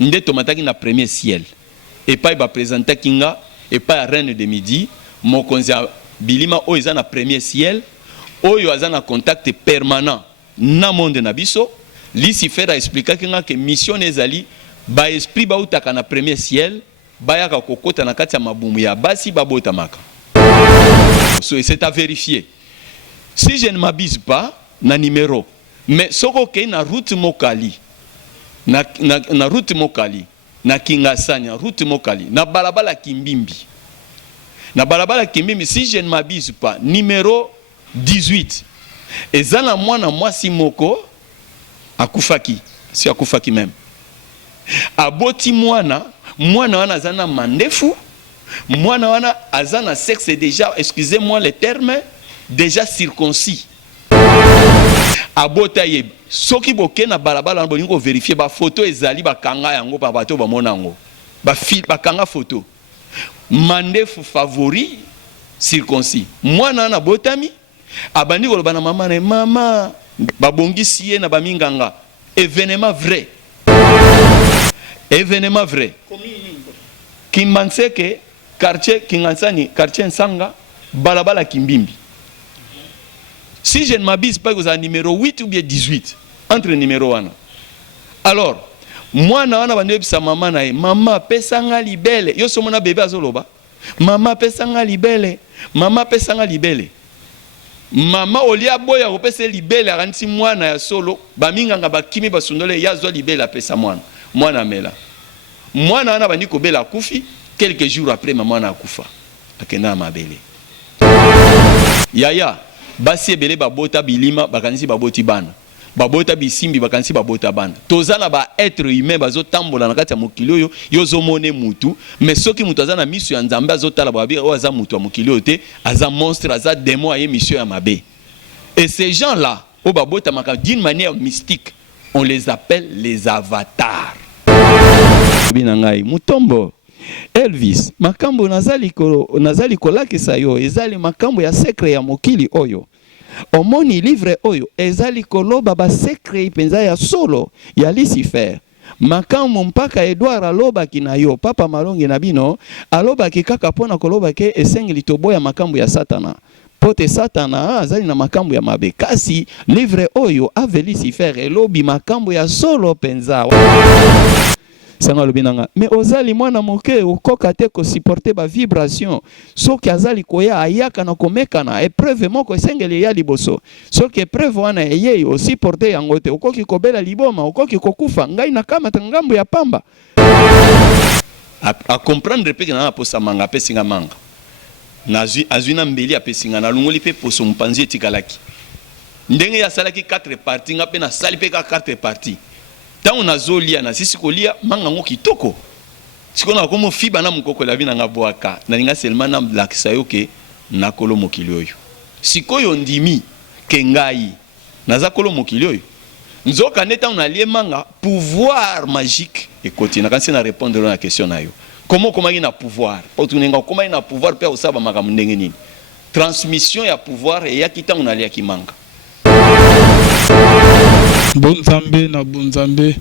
nde tomataki na premier ciel et pas ba présenter kinga et pas reine de midi mokonzi bilima oyo eza na premier ciel oyo aza na contact permanent na monde na biso. Lucifer a expliqué que mission ezali ba esprit ba utaka na premier ciel bayaka kokota na kati ya mabumu ya basi babotamaka. So c'est à vérifier. Si je ne m'abuse pas na numéro, mais soko ke na route mokali na route mokali na Kingasani, route mokali na balabala Kimbimbi. Na balabala Kimbimbi, si je ne m'abuse pas, numéro 18. Et zana mwana mwasi moko akufaki, si akufaki même. Aboti mwana wana zana mandefu, mwana wana azana sexe déjà, excusez-moi le terme, déjà circoncis. Abota ye soki boke na balabala na bolingo vérifier ba photo ezali ba kanga yango pa bato ba monango. Ba kanga photo. Mandefu favori circoncis. Mwana na botami abandi ko bana mama na mama babongisi ye na baminganga. Événement vrai. Événement vrai. Kimanseke quartier Kingansani, quartier Nsanga, balabala Kimbimbi. Si je ne m'abuse pas, vous avez numéro 8 ou bien 18 entre numéro 1. Alors, moi na bande sa maman na maman pesanga libele. Yo so mona bébé azoloba. Maman pesanga libele. Maman pesanga libele. Maman olia boya ko pesa libele aranti mwana ya solo baminganga bakimi basundole yazo libele apesa mwana. Mwana mela. Mwana wana bandi ko bela kufi quelques jours après maman na kufa. Akena mabele. Yaya basi ebele babota bilima bakanisi baboti bana. Babota bisimbi bakanisi babota bana. Tozana ba être humain bazo tambola na kati ya mokili oyo yozo mone mutu, mais soki mutu azana mission ya Nzambe azotala babi o aza mutu ya mokili oyo te, aza monstre, aza démon aye mission ya mabe. Et ces gens-là, au babota maka d'une manière mystique, on les appelle les avatars. Binangai mutombo Elvis makambo nazali kolakisa yo ezali makambo ya secret ya mokili oyo. Omoni livre oyo ezali koloba ba secret penza ya solo ya Lucifer. Makambo mpaka Edouard aloba kinayo papa malonge na bino aloba kikaka pona koloba ke esengeli toboya makambo ya Satana. Pote Satana azali na makambo ya mabe. Kasi livre oyo ave Lucifer elobi makambo ya solo penza. Sanga lobinanga mais ozali mwana moke okoka te ko supporter ba vibration soki azali koya ayaka na komeka na épreuve moko esengeli ya liboso soki épreuve wana eye o supporter yango te okoki kobela liboma okoki kokufa ngai na kama ngambo ya pamba a comprendre pe na posa manga pe singa manga azwina mbeli apesinga na lungoli pe poso mpanzi etikalaki ndenge ya salaki 4 parties nga pe na sali pe ka 4 parties. Tant on a zolia na sisi kolia manga ngo kitoko. Sikona komo fiba na mukoko la bina ngaboaka. Na ninga seulement na blakisa yoke na kolo mokili oyo. Sikoyo ndimi kengai naza kolo mokili oyo. Nzoka neta on alie manga pouvoir magique et continue quand c'est na répondre à la question na yo. Comment il na pouvoir? Pour tout ninga comment il na pouvoir pe osaba makamu ndenge nini. Transmission ya pouvoir et ya kita on alia ki manga. Bonzambe na Bonzambe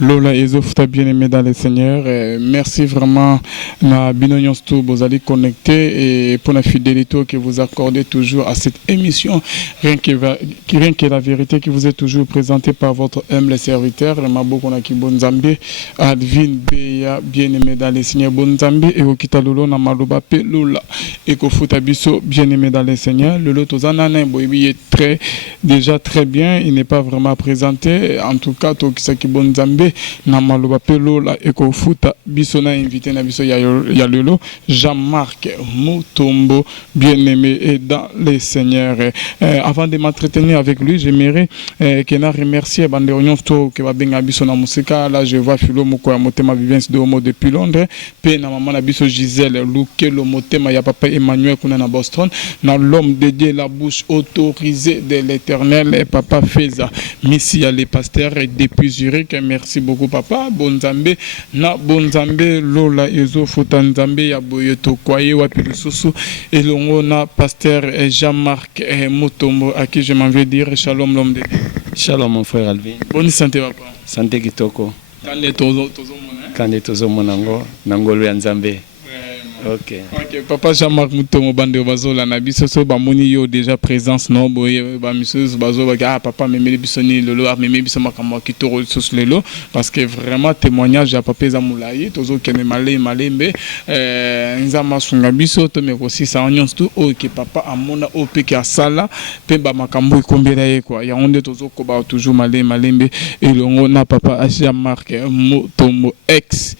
Lola Ezofuta bien-aimé dans le Seigneur. Merci vraiment na Binonion Sto vous allez connecter et pour la fidélité que vous accordez toujours à cette émission. Rien que la vérité qui vous est toujours présentée par votre humble serviteur, Maboko Naki Bonzambe, Advin Beya bien-aimé dans le Seigneur Bonzambe et Okita Lolo na Maluba Pe Lola et Kofuta Biso bien-aimé dans le Seigneur. Lolo Tozanana Boibi est déjà très bien, il n'est pas vraiment présenté. En tout cas, Tokisaki Bonzambe, Namaloba Pelo, la Ekofuta, Bissona invité na Bisso Yalolo, Jean-Marc Mutombo, bien-aimé et dans les seigneurs. Avant de m'entretenir avec lui, j'aimerais qu'il a remercié Banderonion Sto, que va benga Bissona Musika. Là, je vois Philo Moko, Motema Vivence de Homo depuis Londres. Pe na maman Bisso Gisèle, Louke, le Motema, ya papa Emmanuel, qu'on a na Boston. Na l'homme dédié la bouche autorisée de l'éternel, et papa Feza. Messi les pasteurs depuis Zurich. Merci beaucoup papa. Bonzambe na Bonzambe Lola Ezo Futanzambe ya Boyeto Kwaye Wapilususu et l'ongo na pasteur Jean-Marc Mutombo à qui je m'en vais dire shalom l'homme de Dieu. Shalom mon frère Alvin. Bonne santé papa. Santé kitoko. Kande tozo mona. Kande tozo monango nangolo ya Nzambe. Ok. Ok, papa Jean-Marc Moutongo bande bazola na biso so ba moni yo déjà présence no boye ba misus bazo ba papa memeli biso ni lolo a memeli biso makambo kitoro sus lelo parce que vraiment témoignage ya papa za mulayi tozo kene malembe nzama sunga biso to me aussi ça onions tout o que papa amona o pe ki asala pe ba makambo ikombela ye quoi ya onde tozo ko ba toujours malembe elongo na papa Jean-Marc Moutongo ex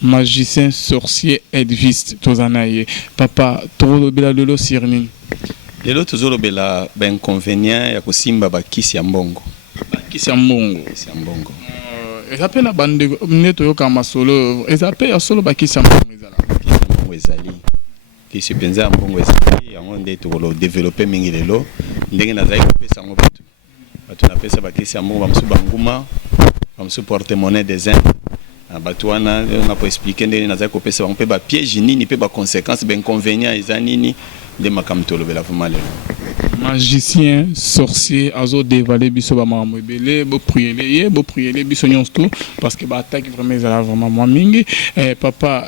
magicien sorcier Edvist tozanaye papa tolo bela lolo sirning lelo tozolo bela ba inconvénient ya kosimba ba kisi ya mbongo ezape na bande neto yoka masolo ezape ya solo ba kisi ya mbongo ezali kisi penza ya mbongo ezali yango nde tolo développer mingi lelo ndenge nazali kopesa ngo batu na pesa ba kisi ya mbongo ba msuba nguma ba msu porte-monnaie des Indes Batouana, on a pas expliqué ndeni nazali kopesa bango pe ba piège nini pe ba conséquences ba inconvénients eza nini de makamtolo bela vraiment lelo magicien sorcier azo dévaler biso ba makambo ebele bo prier biso nyonso tout parce que ba attaque vraiment ezala vraiment moi mingi papa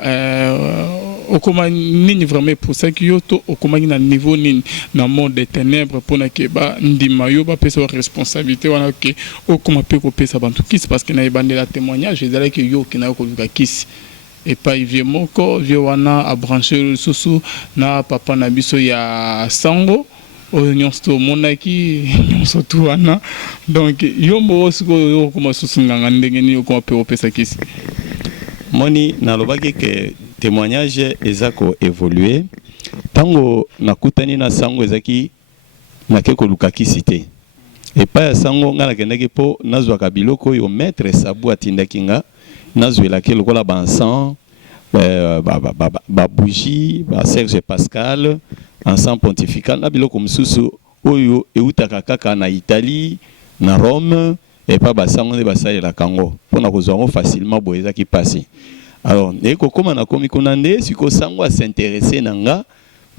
okoma nini vraiment pour ça que yo to okoma na niveau nini na monde des ténèbres pour na ke ba ndima yo ba pesa responsabilité wana ke okoma pe ko pesa bantu kisi parce que na ebande la témoignage ezala ke yo ke na ko luka kisi et pas vieux moko vieux wana a branché susu na papa na biso ya sango nyonso monaki nyonso tu wana donc yo mo siko yo koma susu nganga ndenge ni yo koma pe opesa kisi moni na lobaki ke témoignage ezako évoluer tango nakutani na sango ezaki nakeko luka kisi te et pas ya sango ngala kendaki po nazwaka biloko yo maître sabu atindaki nga nazwelaki lokola bansan ba bougie ba Serge Pascal ensemble pontifical na biloko mususu oyo eutaka kaka na Italie na Rome et pas basango ne basalela kango pona kozwa ngo facilement boyeza ki passer alors ndeko koma na komi kuna nde siko sango s'intéresser nanga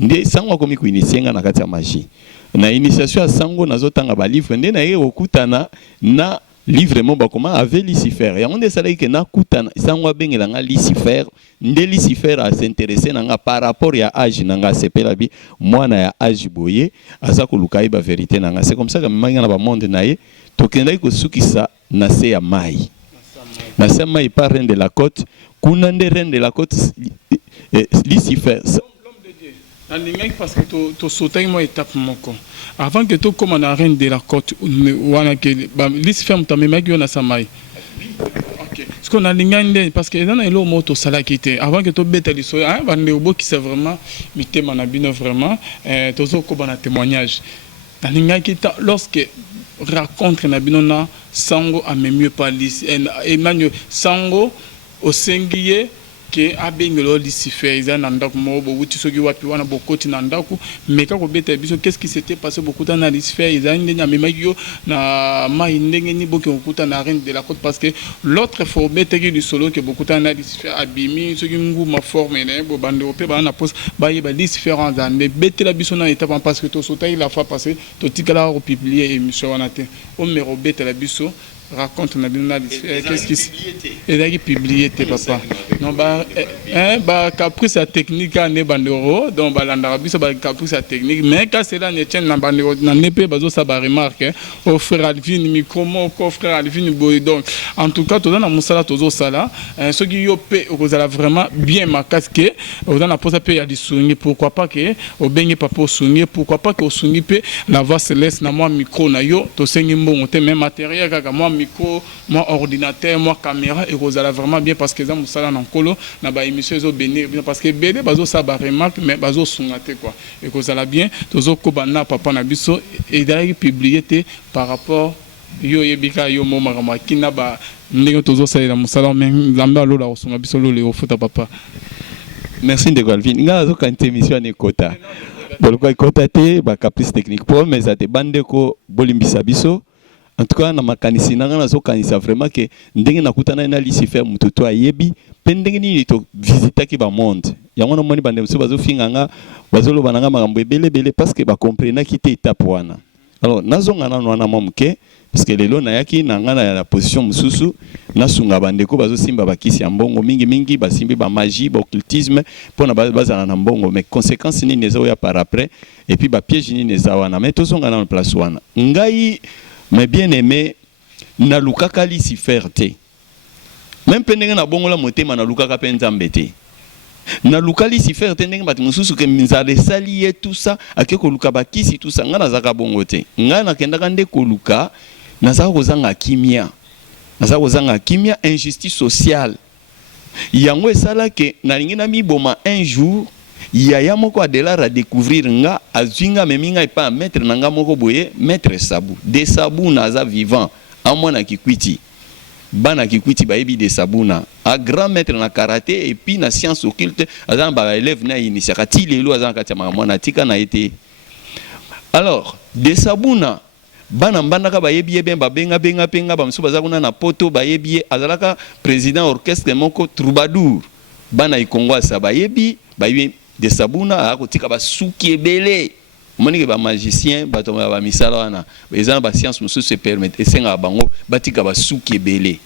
nde sango komi ku initier na kati ya magie na initiation ya sango nazotanga ba livre nde na ye okutana na livre mo bakoma avec Lucifer ya onde sala ke na kutana sango bengela nga Lucifer nde Lucifer a s'intéresser nanga par rapport ya âge nanga sepela bi mwana ya âge boye aza koluka ba vérité nanga c'est comme ça que manga na ba monde na ye tokenda ko sukisa na se ya mai na se mai par reine de la côte kuna nde reine de la côte Lucifer parce que tu sautes une étape avant que tu commences à reine de la côte Lucifer m'a même dit on a sa maille ce qu'on a l'ingénieur parce que dans le moto salakité avant que tu bêtes les soins hein van qui c'est vraiment mité manabino vraiment tu as au un témoignage dans l'ingénieur lorsque raconte nabinona sango a même mieux pas Emmanuel sango au singulier que abengelo Lucifer ils en andako mo bobuti soki wapi wana bokoti na ndako meka ko beta biso qu'est-ce qui s'était passé beaucoup dans Lucifer ils en ndenya memaki na mai ndenge ni boki okuta na reine de la côte parce que l'autre faut beta du solo que beaucoup dans Lucifer abimi soki nguma forme ne bo bande opé ba na pose ba yeba Lucifer en zande beta la biso na étape parce que to sotai la fois passée to tikala au publier émission wana te o mero beta la biso raconte na bino na qu'est-ce qui est publié tes papa non ba caprice technique ne bandero donc ba landa biso ba caprice technique mais quand c'est là ne tient na bandero na nepe bazo sa ba remarque au frère Alvin micro mon frère Alvin boy donc en tout cas toza na musala tozo sala ce qui yo pe ozala vraiment bien ma casque oza na posa pe ya disungi pourquoi pas que au bengi papa sungi pourquoi pas que au sungi pe la voix céleste na moi micro na yo to sengi mbongo te même matériel kaka moi micro, moi ordinateur, moi caméra et vous allez vraiment bien parce que ça musala na kolo na ba émission zo bénir parce que bébé bazo ça ba remarque mais bazo sungate quoi et vous allez bien tozo ko bana papa na biso et d'ailleurs publié par rapport yo yebika yo mo makama kina ba ndenge tozo salela musala mais nzamba lola osunga biso lole ofuta papa merci de Galvin nga zo kan émission ne kota bolko kota te ba caprice technique pour mais ça te bande ko bolimbisa biso. En tout cas, na makanisi nanga na zo kanisa vraiment que ndenge nakutana na Lucifer mutoto ayebi pendenge ni to visiter ki ba monde yango na moni bande muso bazo finganga bazo lobananga makambo ebele parce que ba comprendre ki te étape wana alors nazonga na wana mamuke parce que lelo nayaki na nga na position mususu na sunga bandeko bazo simba bakisi ya mbongo mingi basimbi ba magie ba occultisme pona bazana na mbongo, mais conséquence ni neza ya par après et puis ba piège ni neza wana, mais tozonga na place wana ngai mais bien aimé na lukaka Lucifer te, même pendenge na bongo la motema na lukaka pe nzambe te, na luka Lucifer te ndenge bati mususu ke minzale sali et tout ça akeko luka bakisi tout ça nga nazaka bongo te, nga nakendaka nde ko luka nazaka kozanga kimia, nazaka kozanga kimia, injustice sociale yango esala ke nalingi na miboma un jour yaya moko adela ra découvrir nga azwinga meminga epa maître nanga moko boye maître Sabu de Sabu naza vivant amwana kikwiti bana kikwiti bayebi de Sabuna a grand maître na karaté et puis na science occulte azan ba élève na initiative lelo azan katia mwana tika na été. Alors de Sabuna bana mbandaka bayebi bien babenga penga ba msuba zakuna na poto bayebi azalaka président orchestre moko troubadour bana ikongwa sa bayebi de Sabuna akotika basuki ebele monike ba magicien bato ba misala wana ezana ba science mususu se permettre esenga bango batika basuki ebele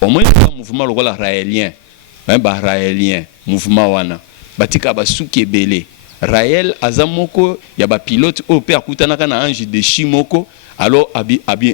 au moins le mouvement lokola raélien ba raélien mouvement wana batika basuki ebele Raël azamoko ya ba pilote o pe akutanaka na ange de chimoko alors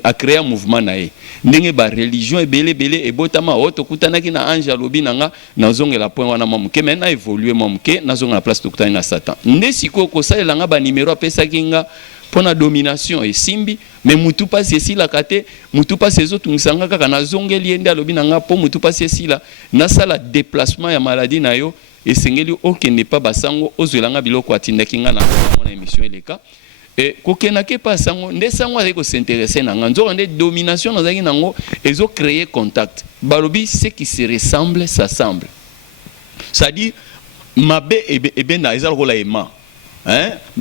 a créé un mouvement nae ndenge ba religion ebele e botama oto kutanaki na ange alobi nanga nazongela point wana mamuke mais na évoluer mamuke nazonga na place tokutani na Satan nde siko ko salelanga ba numéro apesa kinga pona domination et simbi mais mutu pasi esila kate mutu pasi ezotungisanga kaka nazongeli ende alobi nanga po mutu pasi esila na sala déplacement ya maladie na yo esengeli okende pa basango ozwelanga biloko atindaki nga na émission eleka et kokena ke pa sango nde sango azeko s'intéresser na nga nzoko nde domination nazaki nango ezo créer contact balobi ce qui se ressemble s'assemble, c'est-à-dire mabe ebenda ezal rola ema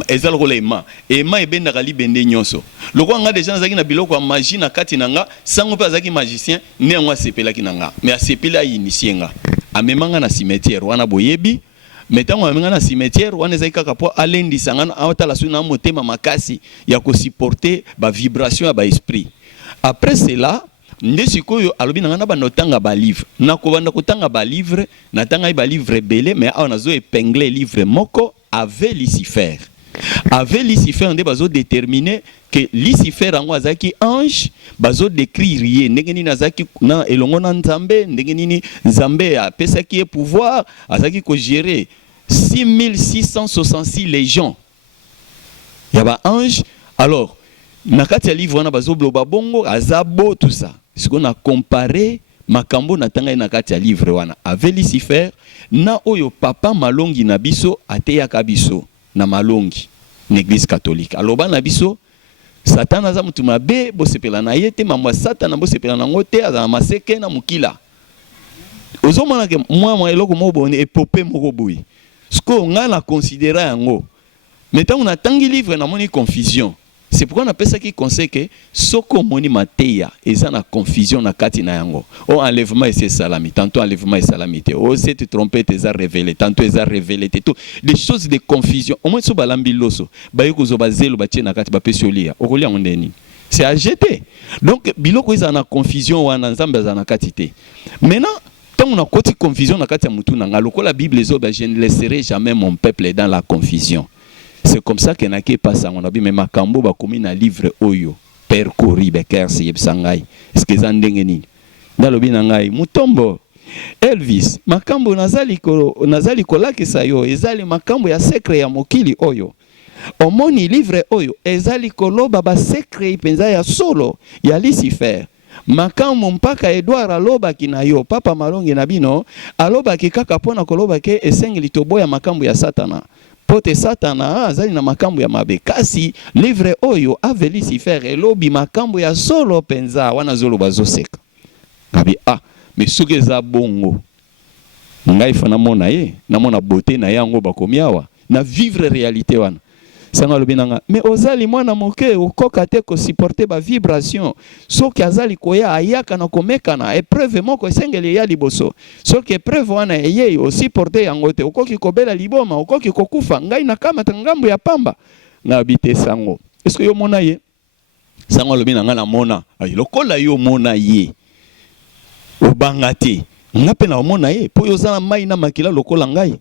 ezal rola ema ebenda kali bende nyonso loko nga déjà nazaki na biloko ya magie na kati nanga sango pe azaki magicien ne ngwa sepelaki nanga mais asepela initier nga amemanga na cimetière wana boyebi metango amemanga na cimetière wana ezaki kaka po alendisa nga awatala su na motema makasi ya ko supporter ba vibration ya ba esprit. Après cela nde sikoyo alobi nanga na banotanga ba livre nakobanda kotanga ba livre natanga ba livre belé mais awa nazo épingler livre moko avec Lucifer. Avec Lucifer nde bazo déterminer que Lucifer ango azaki ange bazo décrire ndenge nini azaki na elongo na nzambe ndenge nini nzambe apesaki pouvoir azaki ko gérer 6666 légions ya ba ange. Alors nakati ya livre wana bazo bloba bongo azabo tout ça siko na comparer makambo natanga na kati ya livre wana avec Lucifer na oyo papa malongi na biso ateyaka biso na malongi l'église catholique. Alors na biso Satan aza mutu mabe bo sepela na yete mamwa Satan bo sepela na ngote aza maseke na mukila ozo mona ke mwa eloko mo bone epopé moko boyi sko nga na considérer yango mais tant on a tangi livre na moni confusion. C'est pourquoi on appelle ça qui conseille que soko moni mateya eza na confusion na kati na yango o enlèvement et c'est salami tantôt enlèvement et salamité o cette trompette eza révélé tantôt eza révélé tout des choses de confusion au moins so balambi loso bayeko zo bazelo batie na kati ba pesolia okolia ngondeni c'est à jeter. Donc biloko eza na confusion wana nzambe eza na kati te. Maintenant tant on a koti confusion na kati ya mutu na ngalo la Bible zo ba je ne laisserai jamais mon peuple dans la confusion. C'est comme ça que nake pasa on a dit mais makambo ba komi na livre oyo père Kori Becker se yebsangai est-ce que zandenge nini ndalobi na ngai mutombo Elvis makambo nazali ko lakisa yo ezali makambo ya secret ya mokili oyo omoni livre oyo ezali koloba ba secret penza ya solo ya Lucifer makambo mpaka Edouard aloba kina yo papa malongi na bino aloba ki kaka pona koloba ke esengeli toboya makambo ya Satana pote Satana azali na makambo ya mabe kasi livre oyo ave Lucifer elobi makambo ya solo penza wana zolo bazoseka ngabi mais soki za bongo ngai fana mona ye na mona beauté na yango bakomi awa na vivre réalité wana sanga lobi nanga mais ozali mwana moke okoka te ko supporter ba vibration soki azali koya ayaka na komeka na épreuve moko esengeli ya liboso soki épreuve wana eye o supporter yango te okoki kobela liboma okoki kokufa ngai na kama ngambo ya pamba na habite sango est-ce que yo mona ye sango lobi na nga na mona lokola yo mona ye obanga te nga pe na mona ye po yo zana mai na makila lokola ngai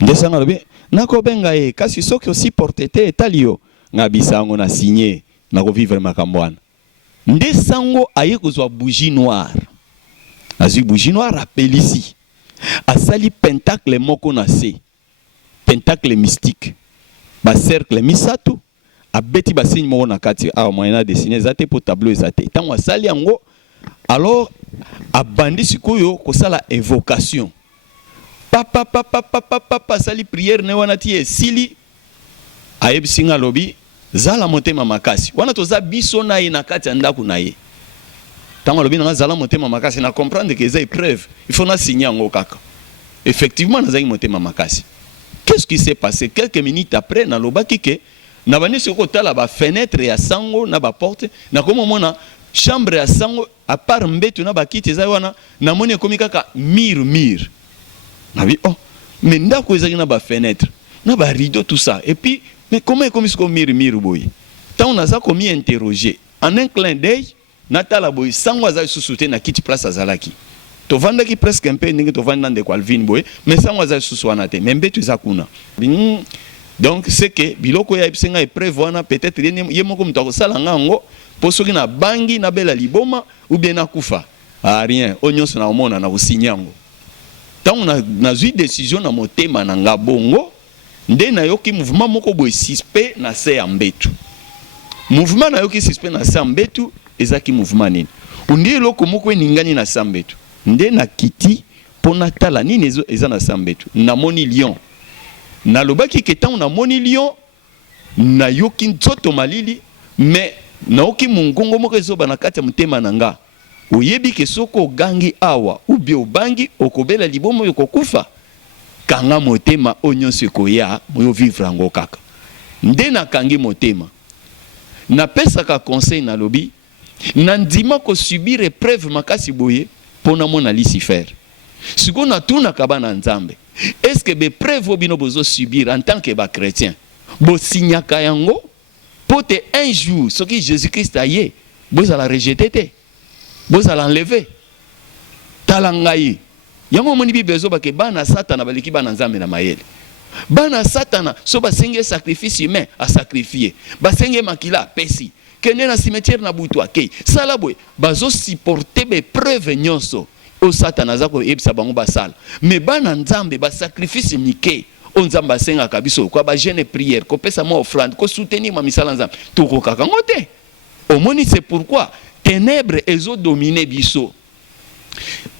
nde sango lobi nakobenga ye kasi soki aussi porte te etali yo nga bisango na signé na ko vivre makambo wana nde sango aye kozwa bougie noire azwi bougie noire apelisi asali pentacle moko na se pentacle mystique ba cercle misato abeti ba signe moko na kati moyen a dessiner zate po tableau ezate tango asali yango alors abandi sikoyo kosala invocation papa sali prière ne wana ti esili ayebisinga lobi zala motema makasi wana toza biso na ye na kati ya ndako na ye tango lobi na zala motema makasi na comprendre que c'est épreuve il faut na signer yango kaka effectivement nazaki motema makasi. Qu'est-ce qui s'est passé quelques minutes après na lobaki ke na bani soko tala ba fenêtre ya sango na ba porte na komo mona chambre ya sango à part mbetu na ba kiti za wana na moni komi kaka mur na bi oh mais ndako ezaki na ba fenêtre na ba rideau tout ça et puis mais comment est comme ce mur boy tant on a ça commis interroger en un clin d'œil natala boy sango aza susute na kiti place azalaki to vanda ki presque un peu ningi to vanda de Calvin boy mais sango aza suswana te même betu za kuna donc c'est que biloko ya bisenga épreuve na peut-être yemo comme to sala ngango po soki na bangi na bela liboma ou bien na kufa rien onyoso na omona na usinyango tant on a eu décision na motema na ngabongo nde na yoki mouvement moko boy suspect na se ya mbetu mouvement na yoki suspect na se ya mbetu ezaki mouvement nini undi loko moko eningani na se ya mbetu nde na kiti pona tala nini eza na se ya mbetu na moni lion na lobaki ke tant na moni lion na yoki nzoto malili mais na yoki mungongo moko ezoba na kati ya motema na nga oyebi ke soko gangi awa ubi obangi okobela libomo yokokufa kanga motema onyonso koya moyo vivre yango kaka nde na kangi motema na pesaka conseil na lobi na ndima ko subir épreuve makasi boye pona mona Lucifer siko na tuna kabana nzambe est-ce que be preuve bino bozo subir en tant que ba chrétien bo signaka yango pote un jour soki Jésus-Christ aye boza la rejeter te boza l'enlever talangai yango moni bi bezo ba ke bana satana baliki bana nzambe na mayele bana satana so basenge sacrifice humain a sacrifier basenge makila pesi kende na cimetière na butu akei sala boy bazo supporter be preuve nyonso o satana zako ebisa bango basala mais bana nzambe ba sacrifice mike o nzamba senga kabiso kwa ba jeune prière ko pesa mo offrande ko soutenir ma misala nzambe to ko kaka ngote omoni c'est pourquoi ténèbres ezo dominer biso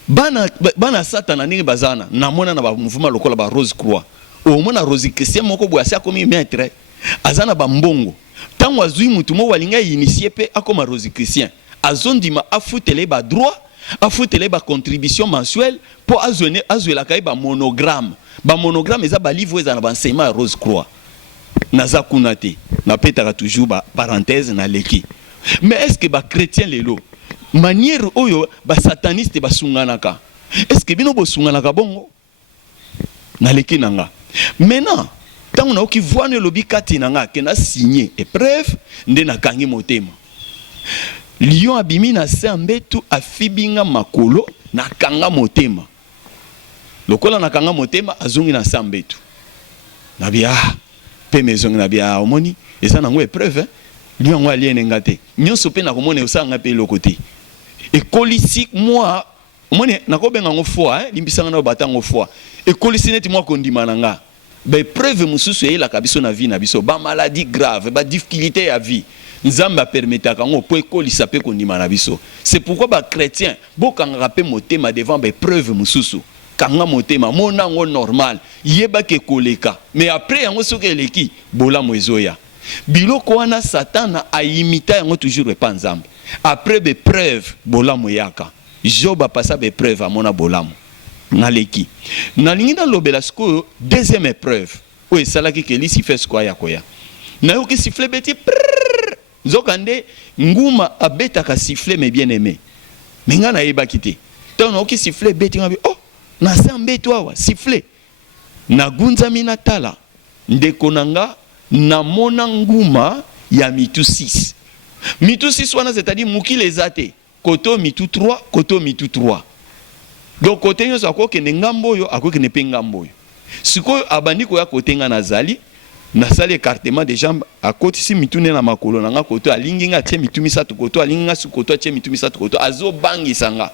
bana satana ningi bazana na mona na ba mouvement lokola ba Rose Croix o mona Rose Christian moko boya sa komi maître azana ba mbongo tango azui mutu mo walinga initier pe akoma Rose Christian azondima afutele ba droit afutele ba contribution mensuelle pour azwela kai ba monogramme eza ba livre eza na ba enseignement ya Rose Croix naza kunate na petaka toujours ba parenthèse na leki mais est-ce que ba chrétien lelo manière oyo ba sataniste ba sunganaka est-ce que bino bo sunganaka bongo na leki nanga maintenant tant na oki voine lobi kati nanga ke na signer épreuve nde na kangi motema lion abimi na se mbetu afibinga makolo na kanga motema lokola na kanga motema azungi na se mbetu na bia pe maison na bia omoni eza nango épreuve lion ngo aliene ngate nyonso pe na komona osanga pe lokote ekolisi moi omoni nakobenga ngo foi limbisanga na batango foi ekolisi neti moi kondima nanga ba preuve mususu yela kabiso na vie na biso ba maladie grave ba difficulté ya vie nzamba permetaka ngo po ekolisa pe kondima na biso c'est pourquoi ba chrétien bokanga pe motema devant ba preuve mususu kanga motema mona ngo normal yeba ke koleka mais après yango soki eleki bola moezoya biloko wana satana a imita yango toujours pa nzambe après be preuve bola moyaka Job a passé be preuve amona bolamo naleki nalingi na lobela siko deuxième épreuve o esalaki ke Lucifer siko ya koya na yoki siffler beti nzokande nguma abetaka siffler mes bien-aimés menga na yeba kité tant yoki siffler beti ngabi oh na sambe toi wa siffler na gunzami na tala ndeko nanga na mona nguma ya mitu 6 Mitu 6 wana c'est-à-dire mukile ezate. Koto mitu 3, koto mitu 3. Donc kote nyonso akokende ngambo yo, akokende pe ngambo yo. Sikoyo abandi koya kote nga nazali, nasali écartement des jambes, akoti si mitu ne na makolo nanga koto alingi nga tie mitu misatu koto alingi nga su koto tie mitu misatu koto azo bangisa nga.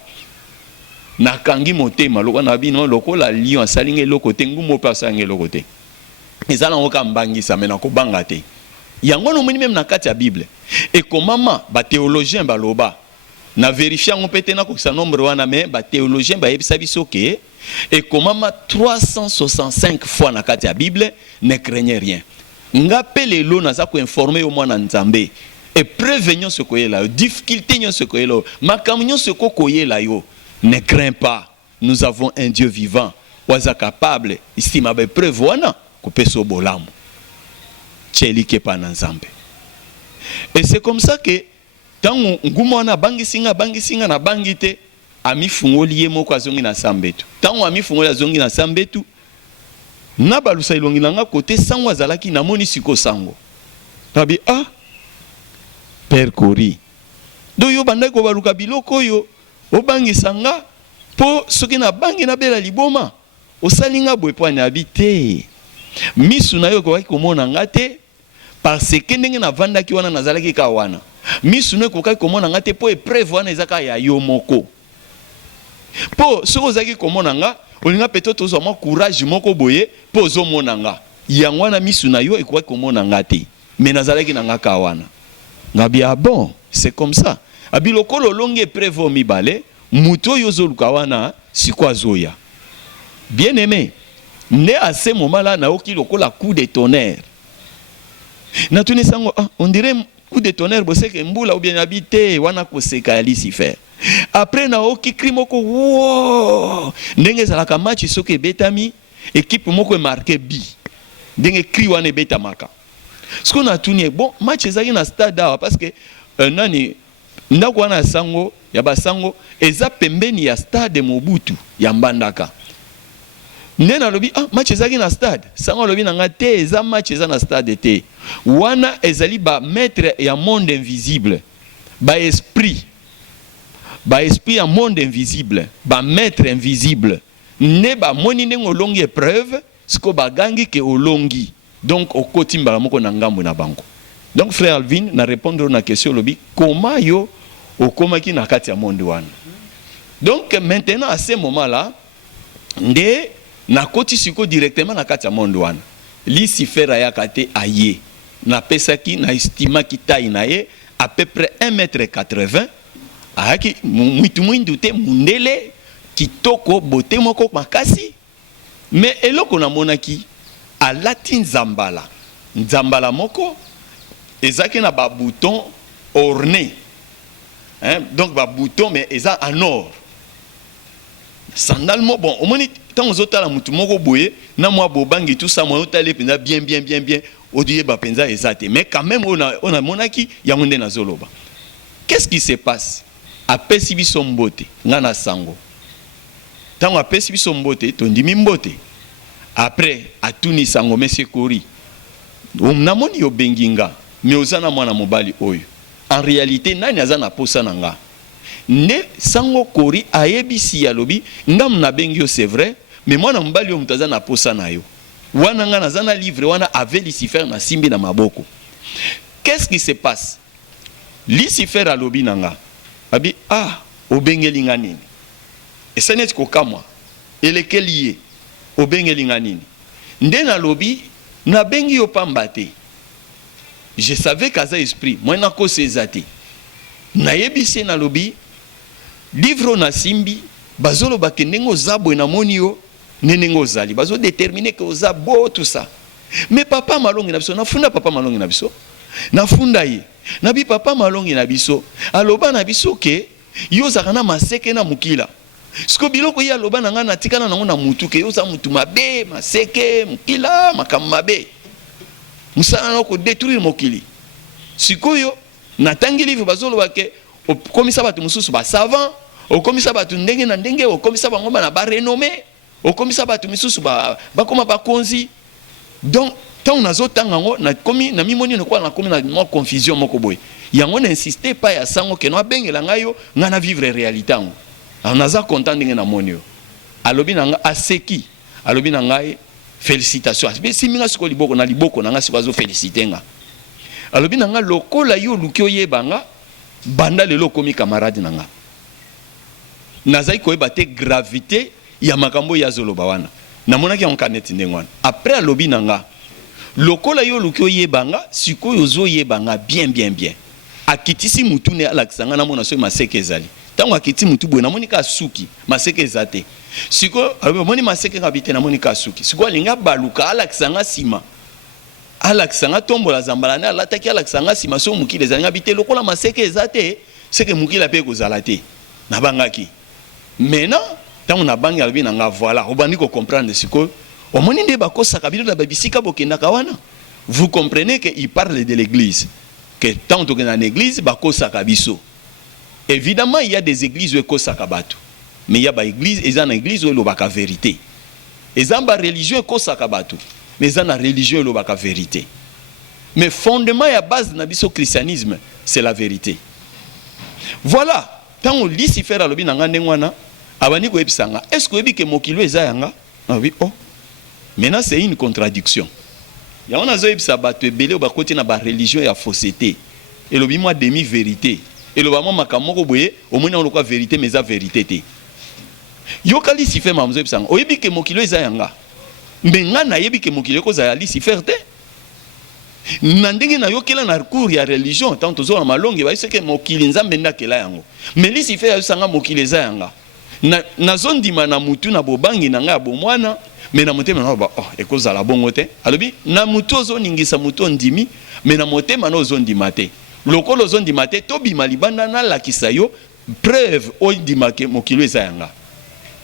Nakangi motema loko na bino lokola lion asalinga eloko te ngumo pe asalinga eloko te. Ezala ngoka mbangisa mena ko banga te. Yango no moni même na kati ya Bible. Et comment ba théologien ba loba na vérifier ngo pete na ko sa nombre wana mais ba théologien ba yebisa biso ke et comment 365 fois na kati ya Bible ne craignez rien. Ngape lelo na za ko informer au mwana nzambe et prévenir ce ko yela difficulté nyo ce ko yela makamnyo ce ko yela yo. Ne crains pas, nous avons un Dieu vivant. Waza capable, estimable preuve wana kupeso bolamu. Tchelike pa na nzambe. Et c'est comme ça que tant ngumo na bangisinga na bangite ami fungoli ye moko azongi na sambetu. Tant ami fungoli azongi na sambetu na balusa ilongi nanga côté sango azalaki na moni siko sango. Tabi Père Kori. Do yo bandai ko baluka biloko yo obangisanga po soki na bangi na bela liboma osalinga boye po na habité misu na yo ko komona ngate parce que ndenge na vandaki wana nazalaki ka wana misu ne ko komona ngate po épreuve wana ezaka ya yo moko po soko zaki komona nga olinga peut-être ozo mo courage moko boye po ozo mona nga yango wana misu na yo ko komona ngate mais nazalaki na ngaka wana ngabi bon c'est comme ça. Abiloko lolonge prévo mibale muto yozoluka wana sikwa zoya. Bien aimé, ne à ce moment-là na oki lokola coup de tonnerre. Na tuni sango on dirait coup de tonnerre bosé que mbula ou bien habité wana ko seka Lucifer. Après na oki krimoko wow ndenge zalaka match soke betami équipe moko marqué bi. Ndenge kri wana betamaka. Ce qu'on a tuni bon match ezaki na stade parce que nani ndako wana sango ya basango eza pembeni ya stade Mobutu ya Mbandaka. Nena lobi match ezaki na stade sango lobi nanga te eza match eza na stade te wana ezali ba maître ya monde invisible ba esprit ya monde invisible ba maître invisible ne ba moni nengo longi épreuve siko bagangi ke olongi donc okotimba moko na ngambo na bango. Donc frère Alvin na répondre na question lobi comment yo okomaki na kati ya monde wana. Donc maintenant à ce moment-là nde na koti siko directement na kati ya monde wana. Lucifer ayakate aye na pesaki na estima ki taille na ye à peu près 1,80 m ayaki muitu mwindu te mundele kitoko bote moko makasi mais eloko na monaki alati nzambala moko ezaki na ba bouton orné. Donc ba bouton mais eza en or. Sandal mo bon, au moins tant aux autres la mutu moko boye na moi bobangi tout ça moi otale penza bien odiye ba penza ezate mais quand même on a monaki ya ngonde na zoloba. Qu'est-ce qui se passe? Apesi biso mbote ngana sango. Tant apesi biso mbote tondimi mbote. Après atuni sango monsieur Kori. Namoni yo benginga mais ozana mwana mobali oyo. En réalité nani azana posa nanga. Ne sango Kori ayebisi ya lobi ngam na bengi yo c'est vrai mais mwana mobali yo mutaza na posa na yo. Wana nga nazana livre wana ave Lucifer na simbi na maboko. Qu'est-ce qui se passe? Lucifer a lobi nanga. Abi obengeli nga nini? Et ça n'est ko kamwa. Eleke lié obengeli nga nini? Nde na lobi na bengi yo pamba te. Je savais qu'aza esprit moi na ko sezate. Na yebisi na lobi livre na simbi bazolo bakendengo zabo na monio nenengo zali bazo déterminer que ozabo tout ça. Mais papa malongi na biso na funda papa malongi na biso. Na funda ye. Na bi papa malongi na biso. Aloba na biso ke yo zakana maseke na mukila. Siko biloko ya loba na nga na tikana na ngona mutu ke yo za mutu mabe maseke mukila makamabe. Musana no ko détruire mokili. Sikoyo na tangi livre bazolo bake okomisa batu mususu ba savant, okomisa batu ndenge na ndenge, okomisa bango na ba renommé, okomisa batu misusu ba koma ba konzi. Donc tant nazo tangango na komi na mimoni ne quoi na komi na mo confusion moko boy yango n'insistez pas ya sango ke no bengela ngayo ngana vivre réalité ngo naza content ndenge na monio alobi nanga aseki alobi nanga félicitations mais si minga siko liboko na nga siko azo féliciter nga alobi nanga lokola yo luki oyebanga banda lelo komi camarade nanga nazai koyeba te gravité ya makambo ya zoloba wana namonaki en canette ndengwana après alobi nanga lokola yo luki oyebanga siko yozo yebanga bien akitisi mutu ne alakisanga na mona so maseke ezali tango akiti mutu boye namoni ka suki maseke ezate siko moni maseke ngabite namoni ka suki siko alinga baluka alakisanga sima alakisanga tombola zambala ne alataki alakisanga sima so mukile ezali ngabite lokola maseke ezate seke mukila pe kozala te nabangaki maintenant tango na bangi albi na nga voilà obandi ko comprendre siko omoni nde bakosaka bino na babisika bokenda kawana vous comprenez que il parle de l'église que tant que dans l'église bakosaka biso évidemment il y a des églises où ekosaka bato mais il y a ba église et dans église où lobaka vérité et dans ba religion ekosaka bato mais dans la religion lobaka vérité mais fondement ya base na biso christianisme c'est la vérité voilà tant Lucifer alobi nanga ndengwana abani ko ebisanga est-ce que ebike mokilo ezayanga ah oui oh maintenant c'est une contradiction ya on a zo ebisa bato ebele ba côté na ba religion ya fausseté et lobi moi demi vérité et le moment makamoko boye au moins on quoi vérité mais ça vérité te yo kali si fait mamzo ebisanga oyebike mokilo ezayanga mbenga na yebike mokilo ko za Lucifer te na ndenge na yokela na cours ya religion tant tozo na malongi ba seke mokili nzambe ndakela yango mais Lucifer yosanga mokili ezayanga na zondima na mutu na bobangi na nga bomwana mais na motema na ba oh ekozala bongo te alobi na mutu ozo ningisa mutu ndimi mais na motema na ozo ndima te lokolo ozo ndima te tobima libanda na lakisa yo preuve ondima ke mokilo ezayanga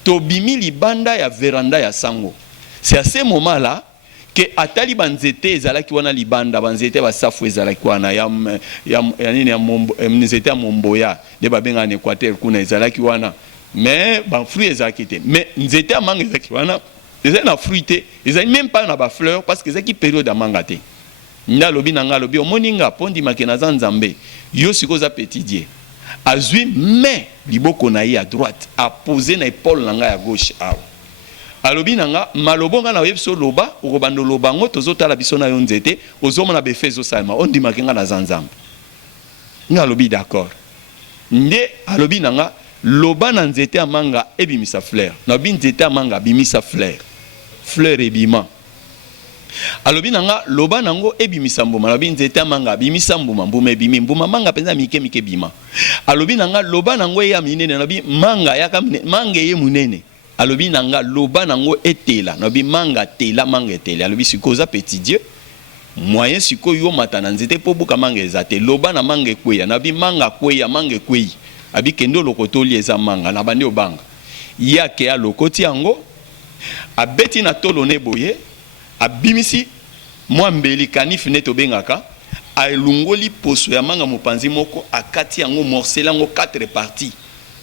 tobimi libanda ya veranda ya sango c'est à ce moment là que atali banzete ezalaki wana libanda banzete basafu ezalaki wana ya nini ya mombo nzete ya momboya de babenga na Équateur kuna ezalaki wana mais ban fruit ezalaki te mais nzete amanga ezalaki wana ezali na fruit te ezali même pas na ba fleur parce que ezalaki période amanga te nda lobi nanga lobi omoninga pondi makena za nzambe yo sikoza petit dieu azui mais liboko na ye à droite a poser na épaule nanga ya gauche awa alobi nanga malobonga na yebso loba okobando lobango tozotala biso na yo nzete ozomona befezo salma ondima kenga na zanzambe nga alobi d'accord nde alobi nanga loba na nzete amanga ebimisa fleur na bi nzete amanga bimisa fleur ebima alobi nanga loba nango ebimisa mbuma na bi nzete amanga bimisa mbuma ebimi mbuma manga penza mike bima alobi nanga loba nango ya minene na bi manga ya manga ye munene alobi nanga loba nango etela na bi manga etela alobi sikoza petit dieu moyen siko yo matana nzete po buka manga ezate loba na manga ekweya na bi manga ekweyi abi kendo lokotoli eza manga na bandi obanga yake ya lokoti yango abeti na tolo ne boye abimisi mwa mbeli kanif ne tobengaka alungoli poso ya manga mopanzi moko akati yango morceau yango 4 parties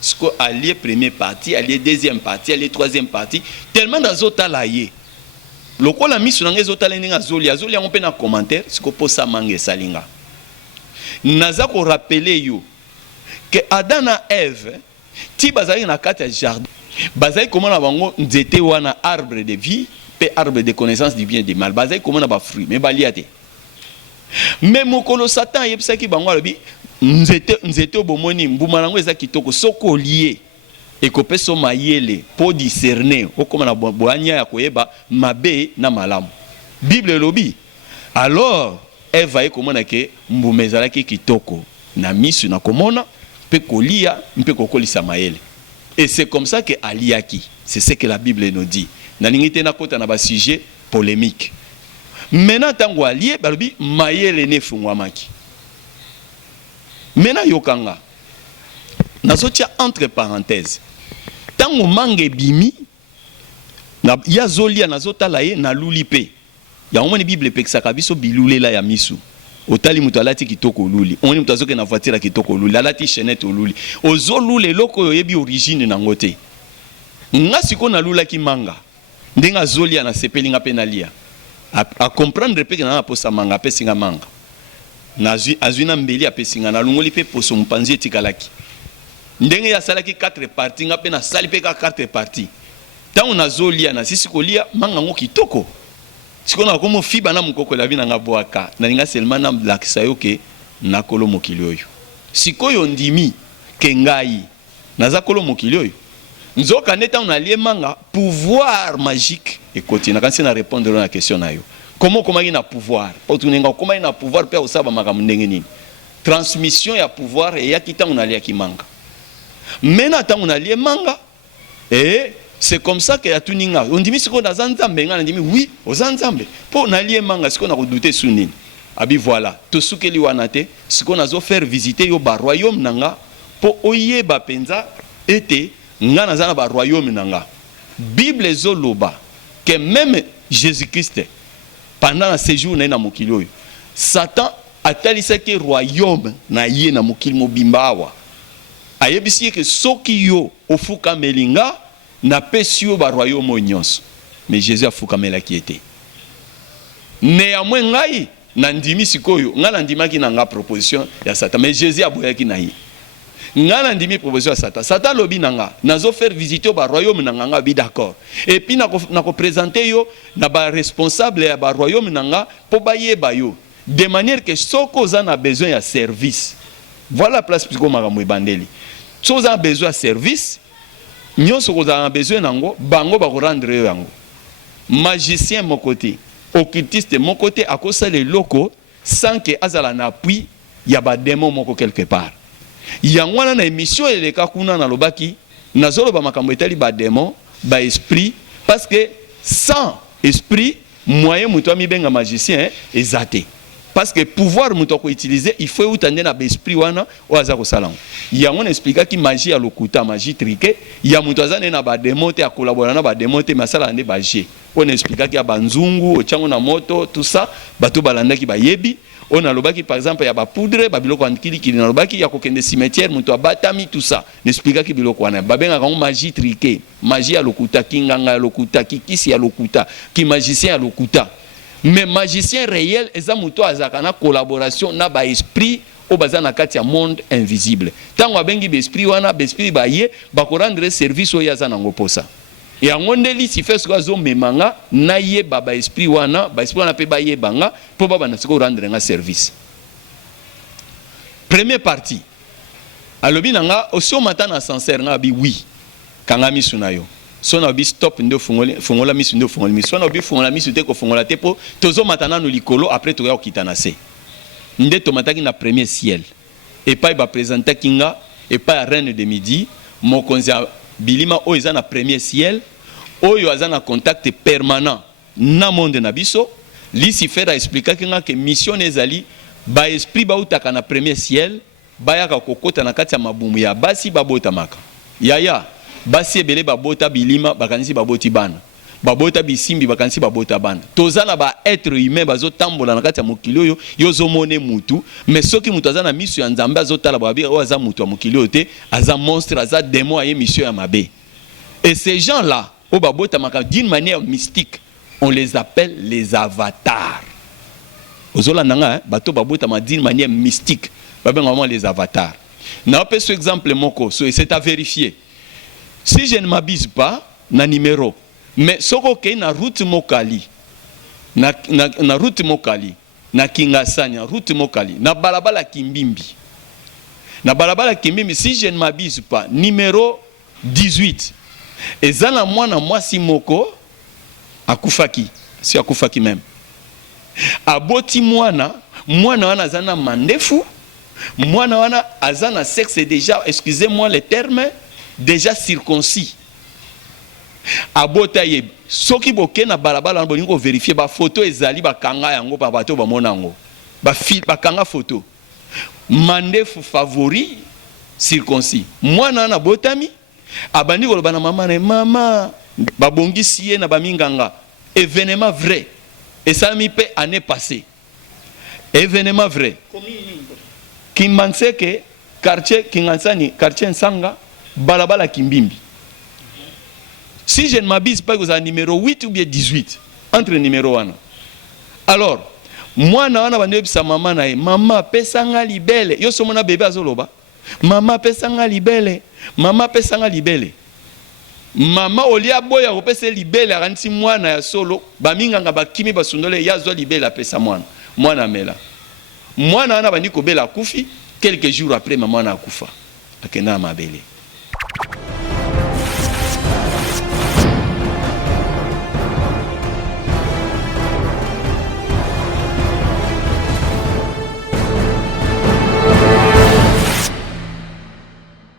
siko allié première partie allié deuxième partie allié troisième partie tellement d'azotala ye lokola misu nanga ezotala ninga zoli yango pe na commentaire siko posa manga esalinga naza ko rappeler yo que Adam na Ève ti bazali na kati ya jardin bazali komona bango nzete wana arbre de vie pe arbre de connaissance du bien et du mal bazali komona ba fruit mais balia te mais mokolo Satan yebisaki bango alobi nzete obomoni mbuma nango eza kitoko soko lié ekopeso mayele po discerner okomana boanya ya koyeba mabe na malamu Bible elobi alors Ève ekomona ke mbuma ezalaki kitoko na misu na komona pe kolia mpe kokolisa mayele et c'est comme ça que aliaki c'est ce que la Bible nous dit na ningite na kota na ba sujet polémique maintenant tango alié balobi mayele ne fungwamaki maintenant yokanga nazotia entre parenthèses tango mange bimi na ya zolia nazotala ye na lulipe ya omoni Bible pekisaka biso bilulela ya misu otali mutu alati kitoko oluli omoni mutu azoke na voiture kitoko oluli alati chaînette oluli ozolule loko yoyebi origine nango te nga siko na lulaki manga ndenga zolia na sepelinga pe nalia a comprendre pe que na posa manga pe singa manga azwina mbeli ape singa na lungoli pe poso mpanzi etikalaki ndenge ya salaki 4 parties nga pe na sali pe ka 4 parties tango nazolia na sisi kolia manga ngo kitoko sikona komo fiba na mukoko la bina nga boaka na linga seulement na lakisa yo ke nakolo mokili oyo sikoyo ndimi ke ngai naza kolo mokili oyo nzoka neta unalie manga pouvoir magique et continue quand c'est na répondre à la question na yo comment il na pouvoir otunenga comment il na pouvoir pe osaba makambo ndenge nini transmission ya pouvoir et ya kita unalia kimanga mena ta unalie manga et c'est comme ça que atuninga on dit siko na zanzambe nga ndimi oui ozanzambe po nalie manga siko na ko douter sunini abi voilà to sukeli wanate siko nazo faire visiter yo ba royaume nanga po oyeba penza ete nga nazana ba royaume nanga Bible zoloba que même Jésus-Christ pendant le séjour na mokili oyo Satan atalisaki royaume na ye na mokili mobimbawa ayebisi que soki yo ofuka melinga na pesi yo ba royaume nyonso mais Jésus afuka melaki ete néanmoins ngai na ndimi sikoyo nga na ndimaki na nga proposition ya Satan mais Jésus aboyaki na ye nga na ndimi proposition ya Satan lobi nanga nazo faire visiter ba royaume nanga bi d'accord et puis na ko présenter yo na ba responsable ya ba royaume nanga po ba yeba yo de manière que soko za na besoin ya service voilà place plutôt makambo ebandeli so za besoin ya service nyonso ko za besoin nango bango ba ko rendre yo yango magicien mon côté occultiste mon côté akosa les locaux sans que azala na appui ya ba démon moko quelque part yangwana na émission eleka kuna na lobaki nazolo ba makambo etali ba démon ba esprit parce que sans esprit moyen muto ami benga magicien ezate parce que pouvoir muto ko utiliser il faut utande na ba esprit wana oaza ko salango yangwana expliquer ki magie ya lokuta magie triquée ya muto azane na ba démon te a collaborer na ba démon te masala ande ba j on expliquer ki ya banzungu ochango na moto tout ça bato balandaki ba yebi on a lobaki par exemple ya ba poudre ba biloko ankili kili na lobaki ya kokende cimetière muto abatami tout ça n'expliquer ki biloko wana ba benga ka magie triquée magie ya lokuta kinganga ya lokuta kisi ya lokuta ki magicien ya lokuta mais magicien réel eza muto azaka na collaboration na ba esprit o baza na kati ya monde invisible tango abengi be esprit wana be esprit ba ye ba ko rendre service o yaza nango posa et en ondeli si fait ce que memanga na ye baba esprit wana pe ba ye banga po baba na siko rendre nga service première partie alobi nanga osio matana sincère nga bi oui kanga misu na yo so na bi stop ndo fungola misu ndo fungola misu so na bi fungola misu te ko fungola te po tozo matana no likolo après to ya okitana se nde to mataki na premier ciel et pas ba présenter kinga et pas reine de midi mokonzi bilima o eza na premier ciel oyo aza na contact permanent na monde na biso Lucifer a expliqué que mission ezali ba esprit ba utaka na premier ciel ba yaka kokota na kati ya mabumu ya basi babota maka yaya basi ebele babota bilima bakanisi baboti bana babota bisimbi bakanisi babota bana tozana ba être humain bazo tambola na kati ya mokili oyo yozo mone mutu mais soki mutu aza na mission ya nzambe azotala babi o aza mutu ya mokili oyo te aza monstre aza démon aye mission ya mabe et ces gens là o babota maka d'une manière mystique on les appelle les avatars ozola nanga bato babota ma d'une manière mystique babenga vraiment les avatars na pe ce exemple moko so c'est à vérifier si je ne m'abuse pas na numéro mais soko ke na route mokali na route mokali na Kingasani route mokali na balabala Kimbimbi na balabala Kimbimbi si je ne m'abuse pas numéro 18 ezana mwana mwasi moko akufaki si akufaki même aboti mwana wana azana mandefu mwana wana azana sexe déjà excusez-moi le terme déjà circoncis abota ye soki boke na balabala bo ningo vérifier ba photo ezali ba kanga yango ba bato ba monango ba fil ba kanga photo mandefu favori circoncis mwana na botami abandi ko bana mama na mama babongisi ye na baminganga événement vrai et ça mi pe année passée événement vrai Kimanseke quartier Kingansani quartier Nsanga balabala Kimbimbi. Si je ne m'abuse pas, vous avez numéro 8 ou bien 18 entre numéro 1. Alors mwana wana bandi yebisa mama na ye, mama pesanga libele. Yo somona bébé azoloba, mama pesanga libele, mama pesanga libele. Mama olia boya kopesa libele akanti mwana ya solo, baminganga bakimi basundole yazwa libele apesa mwana. Mwana mela. Mwana wana bandi kobela kufi, quelques jours après maman na akufa. Akena mabele.